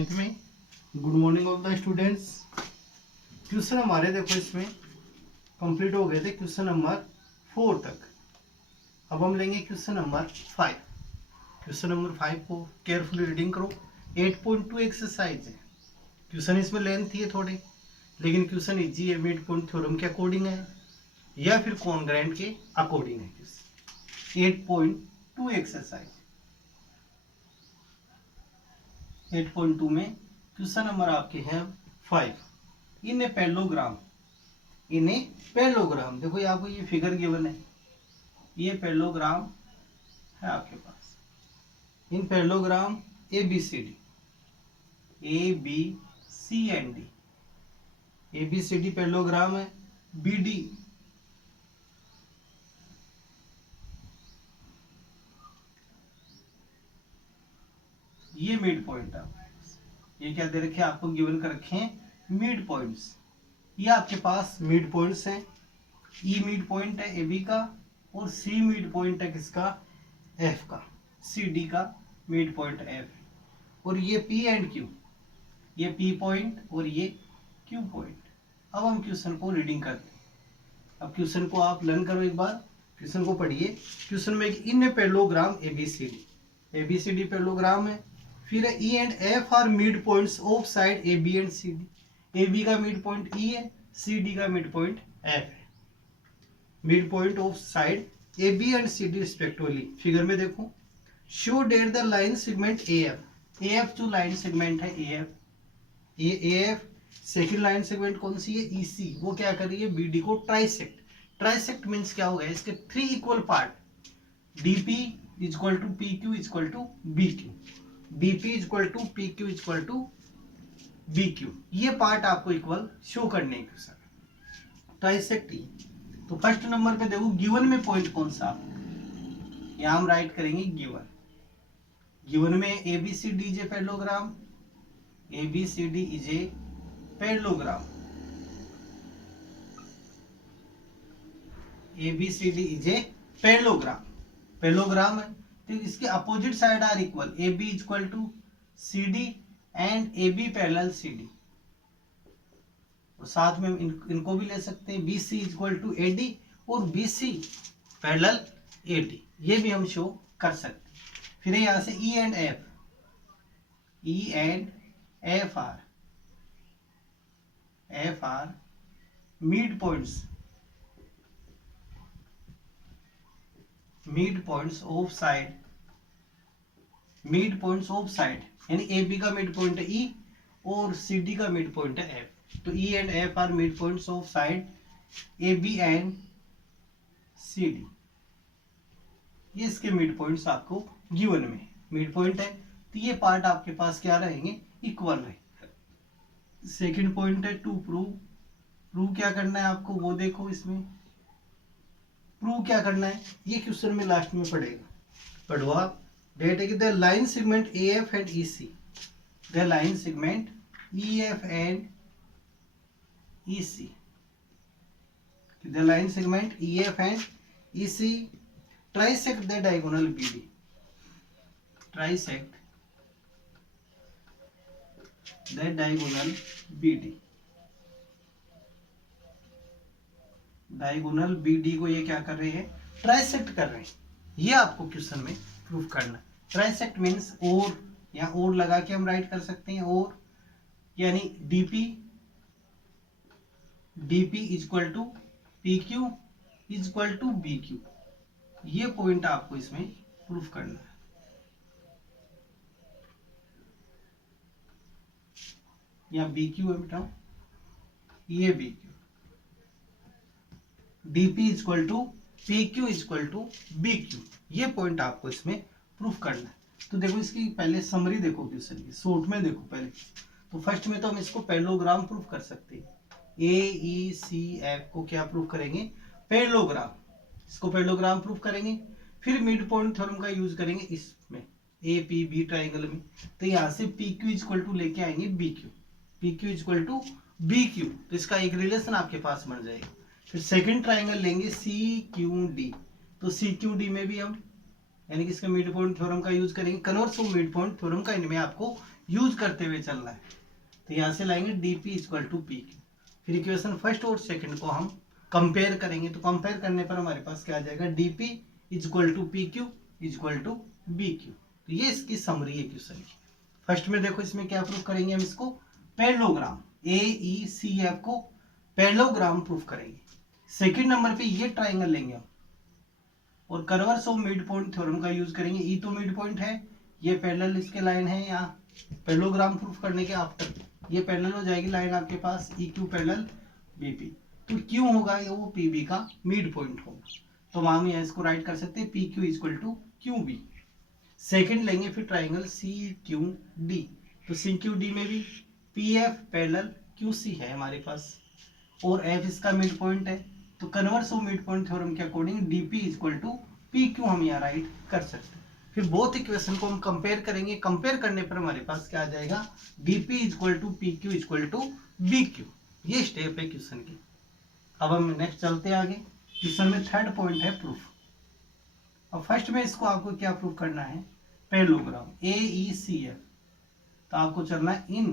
9th में। Good morning all the students. Question हमारे देखो इसमें कंप्लीट हो गए थे क्वेश्चन नंबर 4 तक। अब हम लेंगे क्वेश्चन नंबर 5। क्वेश्चन नंबर 5 को केयरफुली रीडिंग करो। 8.2 एक्सरसाइज है। क्वेश्चन इसमें लेंथ है थोड़े, लेकिन क्वेश्चन इजी है। मिड पॉइंट थ्योरम के अकॉर्डिंग है या फिर कॉन्ग्रेंट के अकॉर्डिंग है। 8.2 एक्सरसाइज 8.2 में क्वेश्चन नंबर आपके हैं 5। इन पैरेललोग्राम देखो ये आपको ये फिगर गिवन है, ये पैरेललोग्राम है आपके पास। In parallelogram A B C and D, A B C D parallelogram है। बी डी ये मिड पॉइंट है। ये क्या दे रखे आपको गिवन कर रखे हैं मिड पॉइंट्स। ये आपके पास मिड पॉइंट्स हैं। ई मिड पॉइंट है ए बी का, और सी मिड पॉइंट है किसका, एफ का। सी डी का मिड पॉइंट एफ, और ये पी एंड क्यू, ये पी पॉइंट और ये क्यू पॉइंट। अब हम क्वेश्चन को रीडिंग करते हैं। अब क्वेश्चन को आप लर्न करो एक बार, क्वेश्चन को पढ़िए। क्वेश्चन में in parallelogram A B C D parallelogram है। फिर E and F are mid points of side A B and C D. A B का मिड पॉइंट ई है, सी डी का मिड पॉइंट एफ है। Mid point of side A B and C D respectively. Figure में देखो, show that the line segment A F. A F जो line segment है A F, second line segment कौन सी है, E सी, वो क्या कर रही है, बी डी को ट्राइसेक्ट। ट्राइसेक्ट मीन्स क्या हो गया, इसके 3 equal part, D P equal to P Q equal to B Q, DP equal to P Q equal to B Q. ये पार्ट आपको इक्वल शो करने के सर ट्राइसेक्ट। तो फर्स्ट नंबर पे देखो गिवन में पॉइंट कौन सा, यहां हम राइट करेंगे गिवन में A B C D is a parallelogram, A B C D is a parallelogram, A B C D is a parallelogram है। तो इसके opposite side are equal, A B equal to C D and A B parallel C D. और साथ में इनको भी ले सकते हैं, B C equal to A D और B C parallel A D, ये भी हम शो कर सकते हैं। फिर यहां से E and F are mid points of side, यानी ए बी का मिड पॉइंट है ई और सी डी का मिड पॉइंट है एफ। तो E and F are mid points of side A B and C D. ये इसके mid points आपको गिवन में मिड पॉइंट है, तो ये पार्ट आपके पास क्या रहेंगे, इक्वल रहेंगे। सेकंड पॉइंट है टू प्रूव क्या करना है आपको, वो देखो इसमें प्रूव क्या करना है, ये क्वेश्चन में लास्ट में पढ़ो आप। डेट है कि the line segment A F and E C, the line segment E F and E C, the line segment E F and E C trisect the diagonal B D, trisect the diagonal B D. Diagonal B D को ये क्या कर रहे हैं, trisect कर रहे हैं। ये आपको क्वेश्चन में प्रूफ करना है। ट्राइसेक्ट मीन्स और, या और लगा के हम राइट कर सकते हैं, और यानी DP equal to P Q equal to B Q. ये पॉइंट आपको इसमें प्रूफ करना है। या बी क्यू है बेटा, ये B Q, DP equal to P Q equal to B Q. ये पॉइंट आपको इसमें प्रूफ करना है। तो देखो इसकी पहले समरी देखो क्वेश्चन की, शॉर्ट में देखो पहले। तो फर्स्ट में तो हम इसको पैरेललोग्राम प्रूफ कर सकते हैं। ए ई सी एफ को क्या प्रूफ करेंगे, पैरेललोग्राम, इसको पैरेललोग्राम प्रूफ करेंगे। फिर मिड पॉइंट थ्योरम का यूज करेंगे इसमें, ए पी बी ट्राइंगल में। तो यहाँ से पी क्यू इक्वल टू लेके आएंगे B Q, P Q equal to B Q, तो इसका एक रिलेशन आपके पास बन जाएगा। फिर सेकंड ट्राइंगल लेंगे सी क्यू डी, तो सी क्यू डी में भी हम यानी कि इसका मिड पॉइंट थ्योरम का यूज करेंगे। Converse of mid point theorem का इनमें आपको यूज करते हुए चलना है। तो यहाँ से लाएंगे DP equal to P Q. फिर इक्वेशन फर्स्ट और सेकंड को हम कंपेयर करेंगे, तो कंपेयर करने पर हमारे पास क्या आ जाएगा, DP equal to P Q equal to B Q. तो ये इसकी समरी है क्वेश्चन की। फर्स्ट में देखो इसमें क्या प्रूफ करेंगे हम, इसको पैरेललोग्राम AECF को पैरेललोग्राम प्रूफ करेंगे। सेकंड नंबर पे ये ट्राइंगल लेंगे हम और कर्वर्स ऑफ मिड पॉइंट थ्योरम का यूज करेंगे। ई तो मिड पॉइंट है, ये पैरेलल इसके लाइन है, यहाँ पैरेललोग्राम प्रूफ करने के आफ्टर ये पैरेलल हो जाएगी लाइन आपके पास ई क्यू पैरेलल बीपी। तो क्यों होगा ये, वो पीबी का मिड पॉइंट होगा, तो हम यहाँ इसको राइट कर सकते हैं P Q equal to Q B. Second लेंगे फिर ट्राइंगल सी क्यू डी, तो सी क्यू डी में भी P F parallel Q C है हमारे पास और एफ इसका मिड पॉइंट है। तो converse of mid point theorem के according DP equal to P Q हम यहाँ राइट कर सकते हैं। फिर बोथ इक्वेशन को हम कंपेयर करेंगे, कंपेयर करने पर हमारे पास क्या आ जाएगा, DP equal to P Q equal to B Q. ये स्टेप है क्वेश्चन की। अब हम नेक्स्ट चलते हैं आगे। क्वेश्चन में थर्ड पॉइंट है प्रूफ। अब फर्स्ट में इसको आपको क्या प्रूफ करना है, पैरेललोग्राम AECF। तो आपको चलना है इन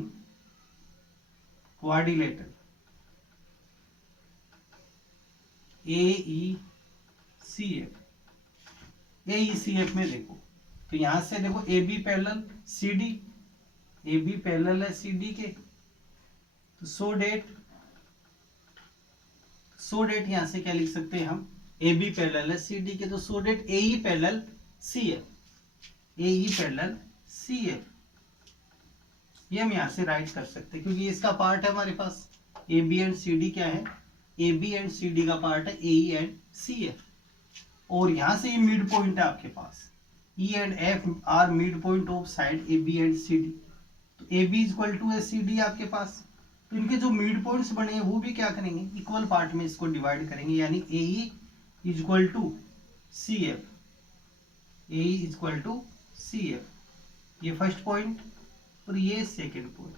क्वाड्रिलेटरल AECF में देखो, तो यहां से देखो AB parallel CD, AB parallel है CD के, तो सो डेट यहां से क्या लिख सकते हैं हम, AB पैरेलल है CD के, तो so that AE parallel CF, AE parallel CF ये हम यहां से राइट कर सकते हैं क्योंकि इसका पार्ट है हमारे पास। AB एंड CD क्या है, AB एंड CD का पार्ट है AE एंड CF, और यहां से ये मिड पॉइंट है आपके पास, E and F are mid point of side AB and CD। तो AB इक्वल टू CD आपके पास, तो इनके जो मिड पॉइंट्स बने हैं वो भी क्या करेंगे, इक्वल पार्ट में इसको डिवाइड करेंगे, यानी AE equal to CF, AE equal to CF। ये फर्स्ट पॉइंट और ये सेकंड पॉइंट।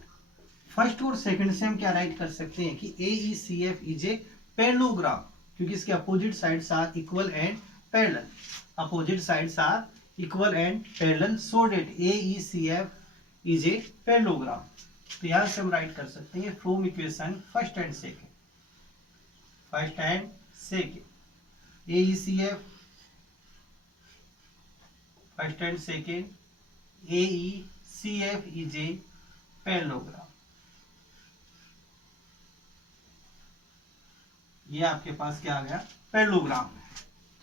फर्स्ट और सेकंड से हम क्या राइट कर सकते हैं कि AECF इज ए पैरेललोग्राम, क्योंकि इसके opposite sides are equal and parallel, opposite sides are equal and parallel, so that AECF is a parallelogram. तो यहां से हम राइट कर सकते हैं from equation first and second AECF first and second AECF is a parallelogram. ये आपके पास क्या आ गया, पैरेललोग्राम।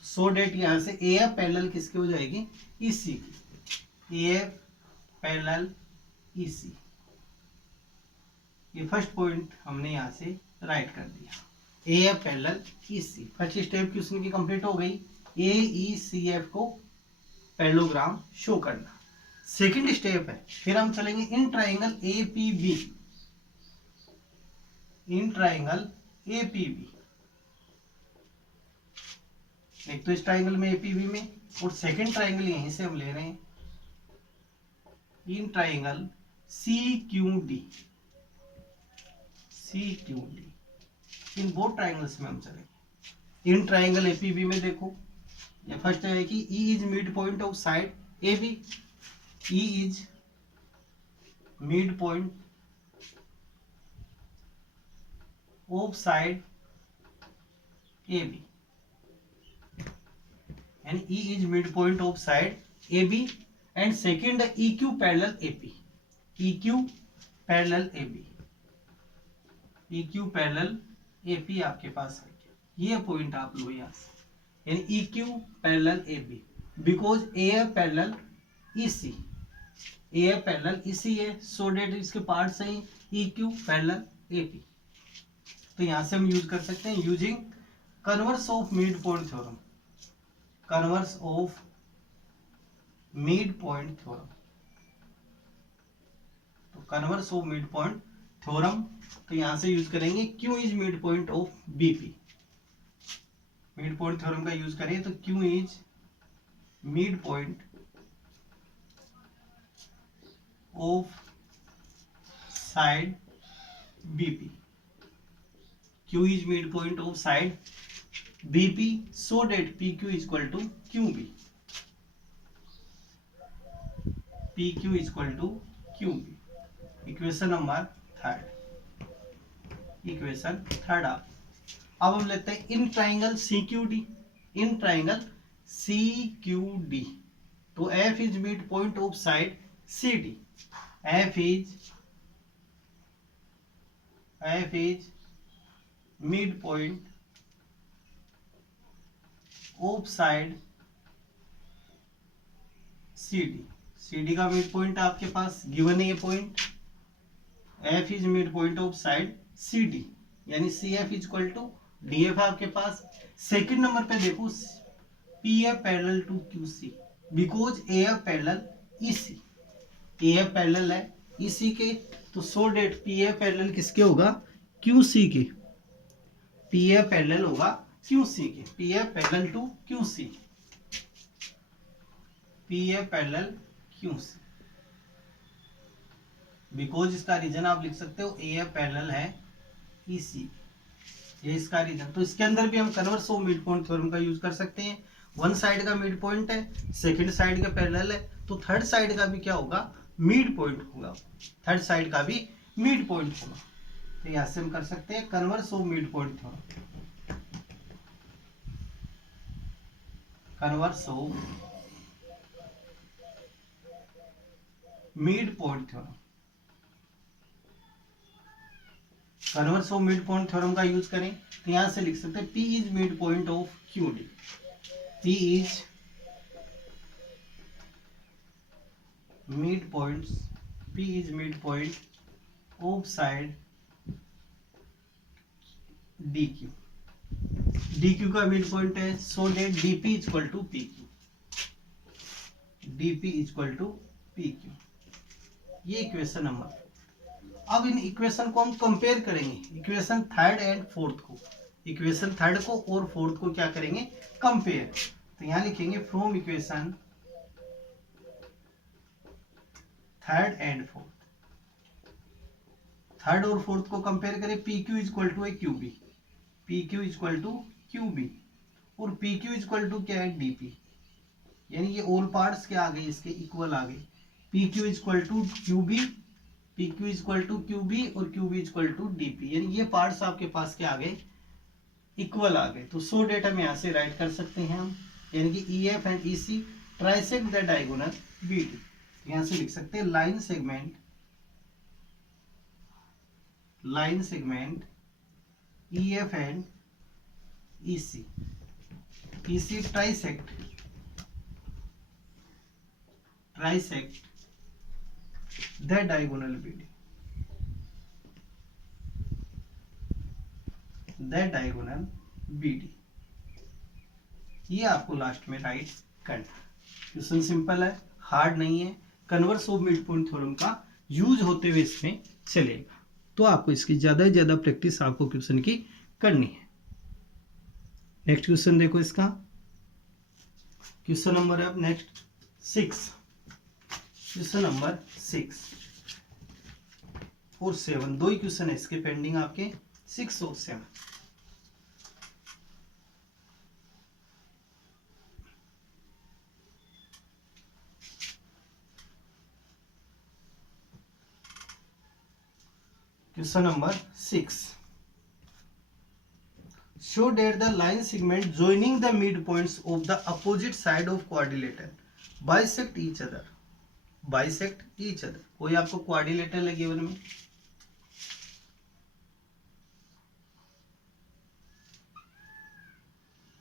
सो डेट यहां से AF पैरेलल किसकी हो जाएगी, EC की, AF पैरेलल EC। ये फर्स्ट पॉइंट हमने यहां से राइट कर दिया, AF parallel EC। First step question की कंप्लीट हो गई, AECF को पैरेललोग्राम शो करना। सेकंड स्टेप है, फिर हम चलेंगे in triangle APB, in triangle APB। एक तो इस ट्राइंगल में APB में, और सेकंड ट्राइंगल यहीं से हम ले रहे हैं in triangle CQD, in both triangles में हम चलेंगे। इन ट्राइंगल APB में देखो, ये फर्स्ट है कि E is mid point of side AB, E is mid point of side AB, and E is midpoint of side AB, and second EQ parallel AP, EQ parallel AB, EQ parallel AP आपके पास है। ये point आप लो यहाँ से, यानी EQ parallel AB, because AF parallel EC, AF parallel EC है, so that इसके parts हैं EQ parallel AP। तो यहाँ से हम यूज कर सकते हैं using converse of mid point theorem, converse of mid point theorem. तो converse of mid point theorem, तो यहां से यूज करेंगे Q is mid point of BP। Mid point theorem का यूज करें तो Q is mid point of side BP, Q is mid point of side BP, so that PQ is equal to QB, PQ is equal to QB। Equation number third, equation third आप। अब हम लेते हैं in triangle C Q D, in triangle C Q D, तो F is mid point of side C D, F is mid point of side C D, C D का mid point आपके पास given है ये point, F is mid point of side C D, यानी C F is equal to D F है आपके पास। Second number पे देखो P F parallel to Q C, because A F parallel E C, A F parallel है E C के, तो so that P F parallel किसके होगा, Q C के, पी एफ पैरेलल होगा क्यू सी के, P F parallel to Q C, P F parallel Q C, because इसका reason आप लिख सकते हो ए एफ पैरेलल है ई सी, ये इसका रीजन। तो इसके अंदर भी हम converse of mid point theorem का यूज कर सकते हैं। वन साइड का मिड पॉइंट है, सेकंड साइड का पैरेलल है, तो थर्ड साइड का भी क्या होगा, मिड पॉइंट होगा, थर्ड साइड का भी मिड पॉइंट होगा। तो यहां से हम कर सकते हैं converse of mid point theorem, converse of mid point theorem, converse of mid point theorem का यूज करें तो यहां से लिख सकते हैं P is mid point of Q D, P is mid point, P is mid point of side D Q, D Q का mid point है, so that D P equal to P Q, D P equal to P Q, ये equation number. अब in equation को हम compare करेंगे, equation third and fourth को, equation third को और फोर्थ को क्या करेंगे, कंपेयर। तो यहां लिखेंगे from equation third and fourth, third और फोर्थ को कंपेयर करें, पी क्यू इक्वल टू है Q B, P Q equal to Q B, और पी क्यू इक्वल टू क्या है डी पी, यानी ये ऑल पार्ट्स क्या आ गए, इसके इक्वल आ गए, P Q equal to Q B, P Q equal to Q B और Q B equal to D P, यानी ये पार्ट्स आपके पास क्या आ गए, इक्वल आ गए। तो सो डेट हम यहाँ से राइट कर सकते हैं हम, यानी कि E F and E C trisect the diagonal B D, यहाँ से लिख सकते हैं line segment E F and E C trisect the diagonal BD, the diagonal BD, ये आपको लास्ट में राइट करना। क्वेश्चन सिंपल है, हार्ड नहीं है, converse of mid point theorem का यूज होते हुए इसमें चलेगा, तो आपको इसकी ज्यादा से ज्यादा प्रैक्टिस आपको क्वेश्चन की करनी है। नेक्स्ट क्वेश्चन देखो, इसका क्वेश्चन नंबर है अब नेक्स्ट 6, क्वेश्चन नंबर 6 और 7, दो ही क्वेश्चन है इसके पेंडिंग आपके, 6 और 7। Question number 6, show that the line segment joining the midpoints of the opposite side of quadrilateral bisect each other, कोई आपको क्वाड्रिलेटरल है गिवन में,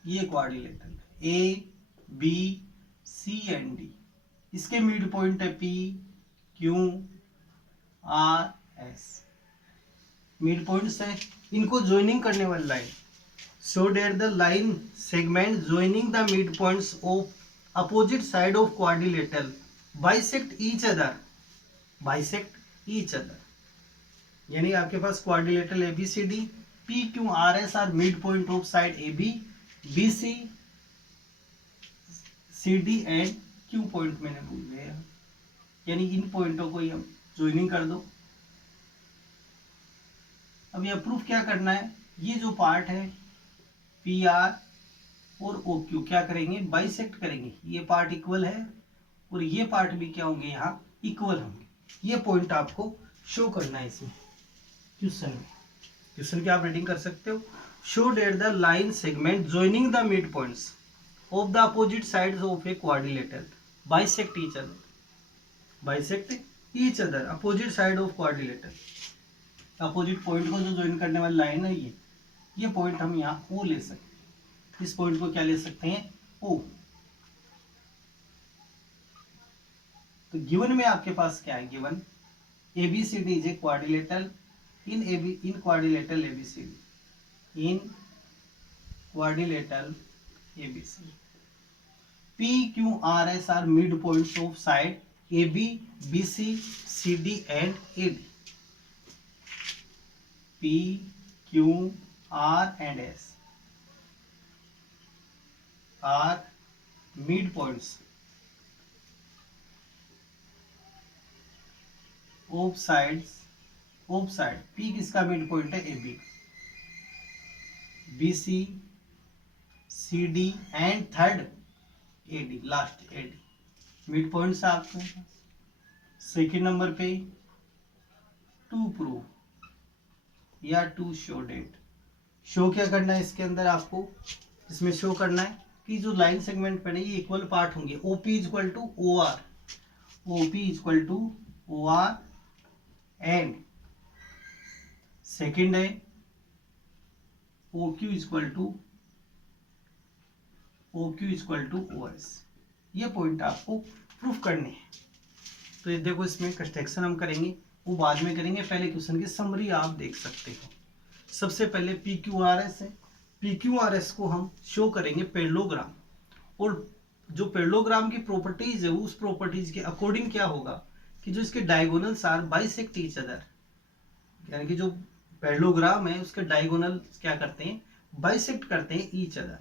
ये quadrilateral A B C and D, इसके मिड पॉइंट है P Q R S, mid points है, इनको joining करने वाली line, so that the line segment joining the midpoints of opposite side of quadrilateral bisect each other, यानी आपके पास quadrilateral ABCD, PQRS are mid point of side AB, BC CD and Q point मैंने भूल गया, यानी इन पॉइंटों को ही हम joining कर दो। अब यह प्रूफ क्या करना है, ये जो पार्ट है पी आर और ओ क्यू क्या करेंगे, बाइसेक्ट करेंगे, ये पार्ट इक्वल है और ये पार्ट भी क्या होंगे यहाँ इक्वल होंगे, ये पॉइंट आपको शो करना है इसमें क्वेश्चन में। क्वेश्चन की आप रीडिंग कर सकते हो। Show that the line segment joining the mid points of the opposite sides of a quadrilateral bisect each other. Bisect each other, opposite side of quadrilateral. Opposite point को जो join करने वाली line है ये point हम यहाँ ओ ले सकते हैं। इस पॉइंट को क्या ले सकते हैं? ओ। तो गिवन में आपके पास क्या है? Given ABCD is a quadrilateral in quadrilateral ABCD in quadrilateral ABCD PQRS are midpoints of side AB, BC, CD and AD. P, Q, R and S are midpoints of sides of side. P किसका mid point है? AB, BC, CD and third AD, last AD mid points है आपके पास। Second number पे to prove या to show that. Show क्या करना है इसके अंदर आपको? इसमें शो करना है कि जो लाइन सेगमेंट पे ये इक्वल पार्ट होंगे। OP equal to OR, OP equal to OR and second है OQ इक्वल टू OS। ये पॉइंट आपको प्रूफ करने हैं। तो ये देखो, इसमें कंस्ट्रक्शन हम करेंगे, वो बाद में करेंगे। पहले क्वेश्चन की समरी आप देख सकते हो। सबसे पहले PQRS है। PQRS को हम शो करेंगे पैरेललोग्राम, और जो पैरेललोग्राम की प्रॉपर्टीज है उस प्रॉपर्टीज के अकॉर्डिंग क्या होगा कि जो इसके diagonals are bisect each other, यानी कि जो पैरेललोग्राम है उसके डायगोनल क्या करते हैं? बाइसेक्ट करते हैं each other,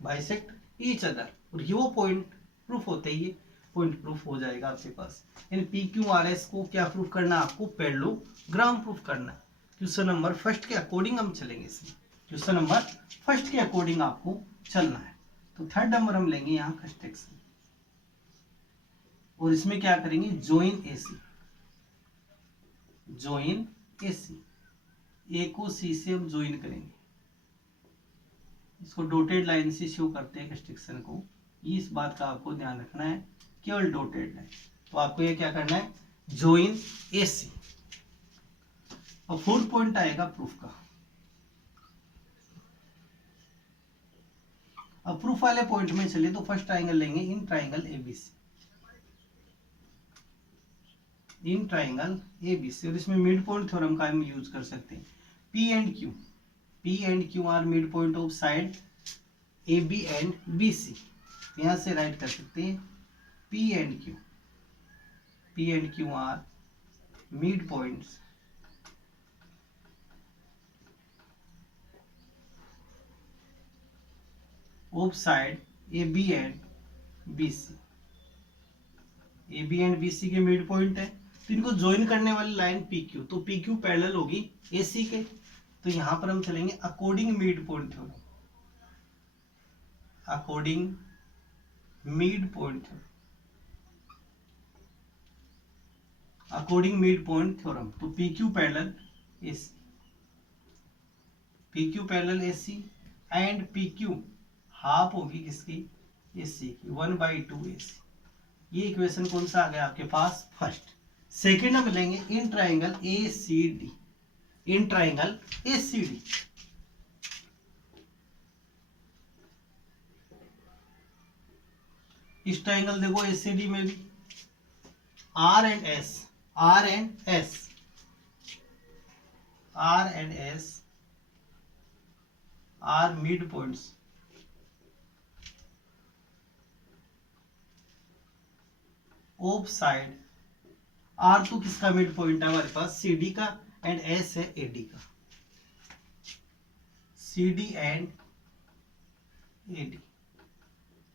bisect each other. और ये वो पॉइंट प्रूफ होते ही, ये पॉइंट प्रूफ हो जाएगा आपके पास। इन PQRS को क्या प्रूफ करना है आपको? पैरेललोग्राम प्रूफ करना है। क्वेश्चन नंबर फर्स्ट के अकॉर्डिंग हम चलेंगे इसमें। क्वेश्चन नंबर फर्स्ट के अकॉर्डिंग आपको चलना है। तो थर्ड नंबर हम लेंगे यहाँ कंस्ट्रक्शन, और इसमें क्या करेंगे? Join AC, join AC। A को C से हम ज्वाइन करेंगे। इसको डॉटेड लाइन से शो करते हैं कंस्ट्रक्शन को। इस बात का आपको ध्यान रखना है, केवल डॉटेड लाइन। तो आपको ये क्या करना है? Join AC। और फोर्थ पॉइंट आएगा प्रूफ का। अब प्रूफ वाले पॉइंट में चलिए तो फर्स्ट ट्राइंगल लेंगे, in triangle ABC, in triangle ABC। और इसमें मिड पॉइंट थ्योरम का हम यूज कर सकते हैं। P and Q are mid point of side AB and BC। यहां से राइट कर सकते हैं P and Q are mid points of side AB and BC। AB and BC के मिड पॉइंट है, तो इनको ज्वाइन करने वाली लाइन PQ, तो PQ पैरेलल होगी AC के। तो यहां पर हम चलेंगे according mid point theorem, according mid point theorem, according mid point theorem. तो PQ parallel AC, PQ parallel AC and PQ half होगी किसकी? AC की, 1/2 AC। ये इक्वेशन कौन सा आ गया आपके पास? फर्स्ट। सेकेंड हम लेंगे in triangle ACD, in triangle ACD। इस ट्राइंगल देखो ACD में भी R and S are mid points of side. R तो किसका मिड पॉइंट है हमारे पास? CD का, एंड S है AD का, CD एंड AD।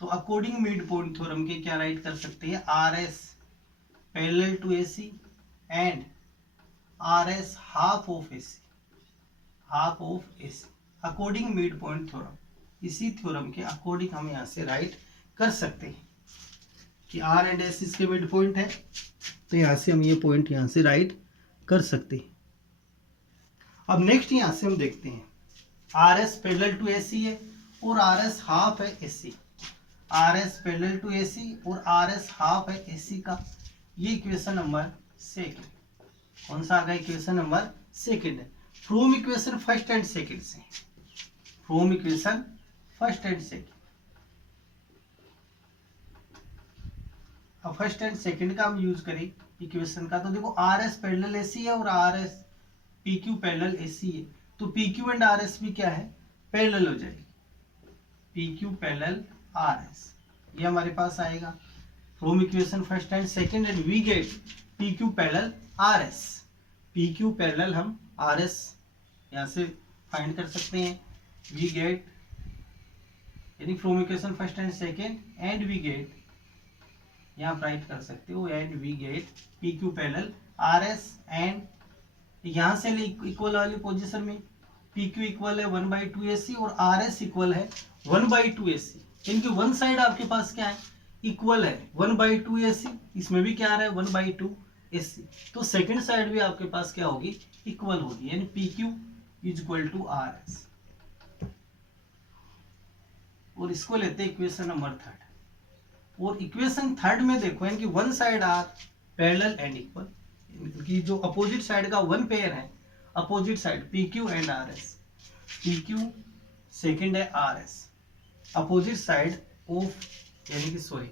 तो अकॉर्डिंग मिड पॉइंट थ्योरम के क्या राइट कर सकते हैं? RS parallel to AC and RS half of AC, half of AC। According mid point theorem, इसी थ्योरम के अकॉर्डिंग हम यहाँ से राइट कर सकते हैं कि R एंड S इसके मिड पॉइंट है। तो यहाँ से हम ये पॉइंट यहाँ से राइट कर सकते हैं। अब नेक्स्ट यहाँ से हम देखते हैं are S parallel to A C है और आर एस हाफ है ए सी। आर एस पैरेलल टू ए सी और आर एस हाफ है ए सी का, ये इक्वेशन नंबर सेकेंड। कौन सा आ गया? इक्वेशन नंबर सेकेंड है from equation first and second से। From equation first and second. अब फर्स्ट एंड सेकेंड का हम यूज करें इक्वेशन का, तो देखो R S parallel A C है और R S P Q parallel A C है, तो P Q and R S भी क्या है? पैरेलल हो जाएगी। P Q parallel R S, ये हमारे पास आएगा from equation first and second, and we get P Q parallel R S. P Q parallel हम आर एस यहाँ से फाइंड कर सकते हैं। वी गेट यानी from equation first and second and we get, यहाँ राइट कर सकते हो, and we get P Q parallel R S, and यहाँ से इक्वल वाली पोजीशन में पी क्यू इक्वल है 1/2 AC और आर एस इक्वल है 1/2 AC। इनकी वन साइड आपके पास क्या है? इक्वल है 1/2 AC, इसमें भी क्या आ रहा है? 1/2 AC। तो सेकंड साइड भी आपके पास क्या होगी? इक्वल होगी, यानी P Q is equal to R S. और इसको लेते हैं इक्वेशन नंबर थर्ड। और इक्वेशन थर्ड में देखो यानी कि one side are parallel and equal, कि जो अपोजिट साइड का वन पेयर है, opposite side P Q and R S. P Q second है R S, opposite side of यानी कि सॉरी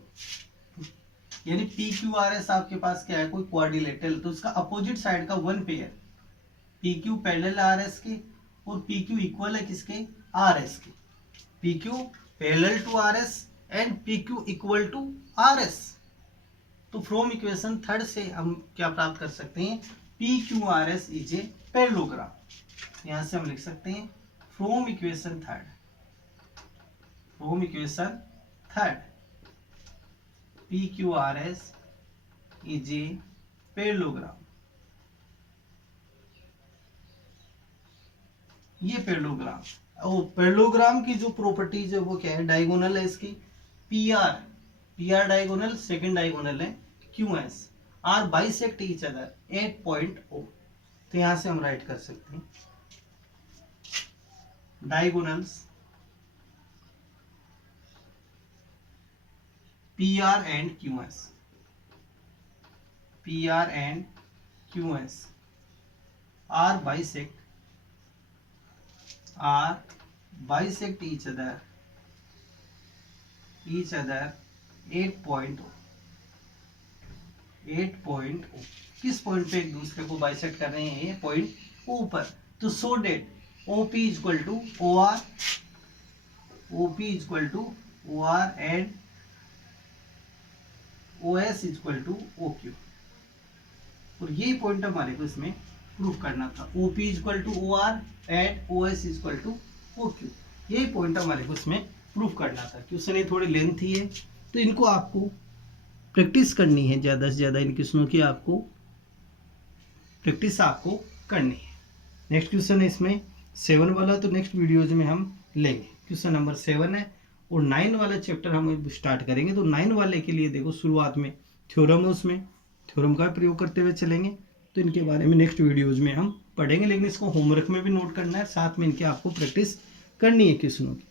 यानी पी क्यू आर एस आपके पास क्या है? कोई क्वाड्रिलेटरल, तो इसका अपोजिट साइड का one pair P Q parallel R S के और पी क्यू इक्वल है किसके? आर एस के। P Q parallel to R S and P Q equal to R S. तो फ्रॉम इक्वेशन थर्ड से हम क्या प्राप्त कर सकते हैं? P Q R S is a parallelogram. यहां से हम लिख सकते हैं from equation third, from equation third P Q R S is a parallelogram. ये पैरेललोग्राम, और पैरेललोग्राम की जो प्रॉपर्टीज है वो क्या है? डायगोनल है इसकी P R diagonal, second diagonal है Q S, are bisect each other at point O. तो यहां से हम राइट कर सकते हैं diagonals P R and Q S, P R and Q S are bisect each other 8.0। किस पॉइंट पे एक दूसरे को बाइसेक्ट कर रहे हैं? ये पॉइंट ओ पर। तो so that OP equal to OR, OP equal to OR and OS equal to OQ। और यही पॉइंट हमारे को इसमें प्रूफ करना था। OP equal to OR and OS equal to OQ, यही पॉइंट हमारे को इसमें प्रूफ करना था। क्वेश्चन ये थोड़ी लेंथी है, तो इनको आपको प्रैक्टिस करनी है, ज़्यादा से ज़्यादा इन क्वेश्चनों की आपको प्रैक्टिस आपको करनी है। नेक्स्ट क्वेश्चन है इसमें 7 वाला, तो नेक्स्ट वीडियोज में हम लेंगे। क्वेश्चन नंबर 7 है और 9 वाला चैप्टर हम स्टार्ट करेंगे। तो 9 वाले के लिए देखो शुरुआत में थ्योरम है, उसमें थ्योरम का प्रयोग करते हुए चलेंगे। तो इनके बारे में नेक्स्ट वीडियोज में हम पढ़ेंगे, लेकिन इसको होमवर्क में भी नोट करना है, साथ में इनके आपको प्रैक्टिस करनी है क्वेश्चनों की।